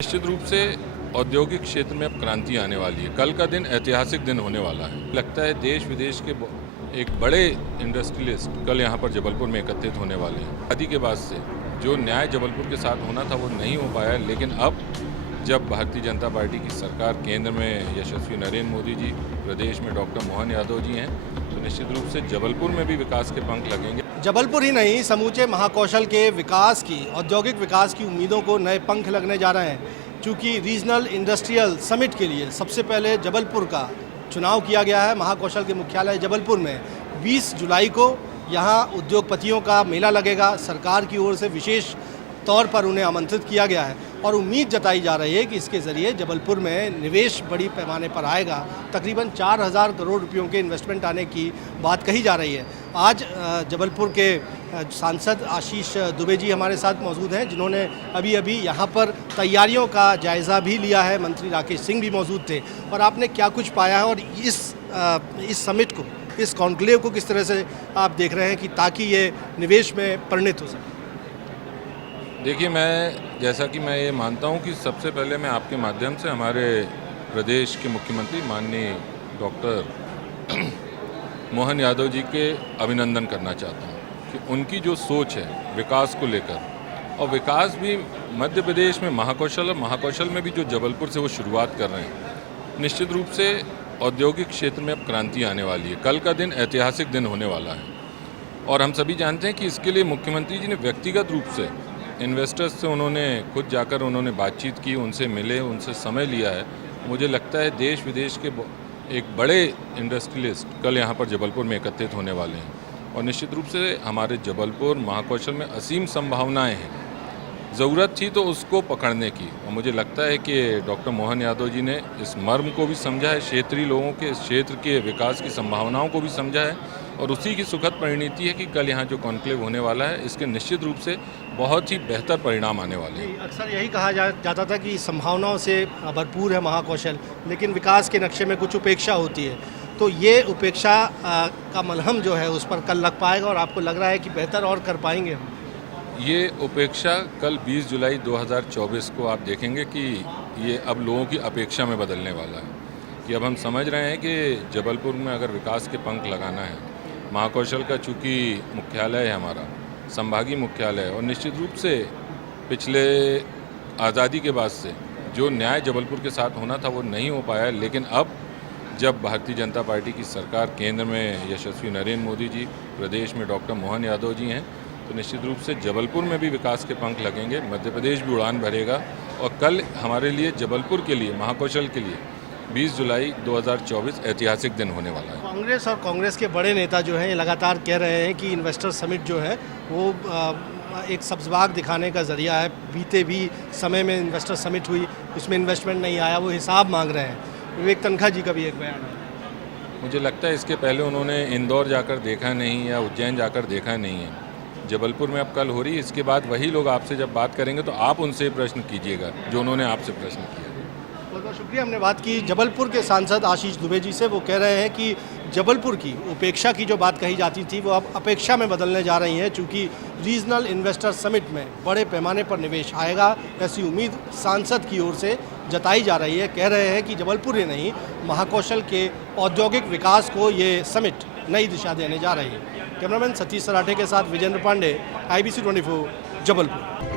निश्चित रूप से औद्योगिक क्षेत्र में अब क्रांति आने वाली है। कल का दिन ऐतिहासिक दिन होने वाला है। लगता है देश विदेश के एक बड़े इंडस्ट्रियलिस्ट कल यहाँ पर जबलपुर में एकत्रित होने वाले हैं। आदि के बाद से जो न्याय जबलपुर के साथ होना था वो नहीं हो पाया, लेकिन अब जब भारतीय जनता पार्टी की सरकार केंद्र में यशस्वी नरेंद्र मोदी जी, प्रदेश में डॉक्टर मोहन यादव जी हैं, तो निश्चित रूप से जबलपुर में भी विकास के पंख लगेंगे। जबलपुर ही नहीं, समूचे महाकौशल के विकास की, औद्योगिक विकास की उम्मीदों को नए पंख लगने जा रहे हैं। क्योंकि रीजनल इंडस्ट्रियल समिट के लिए सबसे पहले जबलपुर का चुनाव किया गया है। महाकौशल के मुख्यालय जबलपुर में 20 जुलाई को यहाँ उद्योगपतियों का मेला लगेगा। सरकार की ओर से विशेष तौर पर उन्हें आमंत्रित किया गया है और उम्मीद जताई जा रही है कि इसके ज़रिए जबलपुर में निवेश बड़ी पैमाने पर आएगा। तकरीबन 4000 करोड़ रुपयों के इन्वेस्टमेंट आने की बात कही जा रही है। आज जबलपुर के सांसद आशीष दुबे जी हमारे साथ मौजूद हैं, जिन्होंने अभी अभी यहाँ पर तैयारियों का जायज़ा भी लिया है। मंत्री राकेश सिंह भी मौजूद थे। और आपने क्या कुछ पाया है और इस समिट को, इस कॉन्क्लेव को किस तरह से आप देख रहे हैं कि ताकि ये निवेश में परिणित हो सके? देखिए, जैसा कि मैं ये मानता हूँ कि सबसे पहले मैं आपके माध्यम से हमारे प्रदेश के मुख्यमंत्री माननीय डॉक्टर मोहन यादव जी के अभिनंदन करना चाहता हूँ कि उनकी जो सोच है विकास को लेकर, और विकास भी मध्य प्रदेश में महाकौशल और महाकौशल में भी जो जबलपुर से वो शुरुआत कर रहे हैं, निश्चित रूप से औद्योगिक क्षेत्र में अब क्रांति आने वाली है। कल का दिन ऐतिहासिक दिन होने वाला है और हम सभी जानते हैं कि इसके लिए मुख्यमंत्री जी ने व्यक्तिगत रूप से इन्वेस्टर्स से उन्होंने खुद जाकर उन्होंने बातचीत की, उनसे मिले, उनसे समय लिया है। मुझे लगता है देश विदेश के एक बड़े इंडस्ट्रियलिस्ट कल यहाँ पर जबलपुर में एकत्रित होने वाले हैं और निश्चित रूप से हमारे जबलपुर महाकौशल में असीम संभावनाएं हैं। ज़रूरत थी तो उसको पकड़ने की, और मुझे लगता है कि डॉक्टर मोहन यादव जी ने इस मर्म को भी समझा है, क्षेत्रीय लोगों के, इस क्षेत्र के विकास की संभावनाओं को भी समझा है, और उसी की सुखद परिणति है कि कल यहाँ जो कॉन्क्लेव होने वाला है, इसके निश्चित रूप से बहुत ही बेहतर परिणाम आने वाले हैं। अक्सर यही कहा जाता था कि संभावनाओं से भरपूर है महाकौशल, लेकिन विकास के नक्शे में कुछ उपेक्षा होती है। तो ये उपेक्षा का मलहम जो है उस पर कल लग पाएगा और आपको लग रहा है कि बेहतर और कर पाएंगे हम? ये उपेक्षा कल 20 जुलाई 2024 को आप देखेंगे कि ये अब लोगों की अपेक्षा में बदलने वाला है। कि अब हम समझ रहे हैं कि जबलपुर में अगर विकास के पंख लगाना है, महाकौशल का चूँकि मुख्यालय है हमारा, संभागीय मुख्यालय है, और निश्चित रूप से पिछले आज़ादी के बाद से जो न्याय जबलपुर के साथ होना था वो नहीं हो पाया, लेकिन अब जब भारतीय जनता पार्टी की सरकार केंद्र में यशस्वी नरेंद्र मोदी जी, प्रदेश में डॉक्टर मोहन यादव जी हैं, तो निश्चित रूप से जबलपुर में भी विकास के पंख लगेंगे। मध्य प्रदेश भी उड़ान भरेगा और कल हमारे लिए जबलपुर के लिए, महाकौशल के लिए 20 जुलाई 2024 ऐतिहासिक दिन होने वाला है। कांग्रेस और कांग्रेस के बड़े नेता जो हैं ये लगातार कह रहे हैं कि इन्वेस्टर समिट जो है वो एक सब्ज़बाग दिखाने का ज़रिया है। बीते भी समय में इन्वेस्टर समिट हुई, उसमें इन्वेस्टमेंट नहीं आया, वो हिसाब मांग रहे हैं। विवेक तनखा जी का भी एक बयान है। मुझे लगता है इसके पहले उन्होंने इंदौर जाकर देखा नहीं या उज्जैन जाकर देखा नहीं है। जबलपुर में अब कल हो रही है, इसके बाद वही लोग आपसे जब बात करेंगे तो आप उनसे प्रश्न कीजिएगा जो उन्होंने आपसे प्रश्न किया। बहुत बहुत शुक्रिया। हमने बात की जबलपुर के सांसद आशीष दुबे जी से। वो कह रहे हैं कि जबलपुर की उपेक्षा की जो बात कही जाती थी वो अब अपेक्षा में बदलने जा रही है, क्योंकि रीजनल इन्वेस्टर समिट में बड़े पैमाने पर निवेश आएगा, ऐसी उम्मीद सांसद की ओर से जताई जा रही है। कह रहे हैं कि जबलपुर ही नहीं, महाकौशल के औद्योगिक विकास को ये समिट नई दिशा देने जा रही है। कैमरामैन सतीश सराठे के साथ विजेंद्र पांडे, IBC 24, जबलपुर।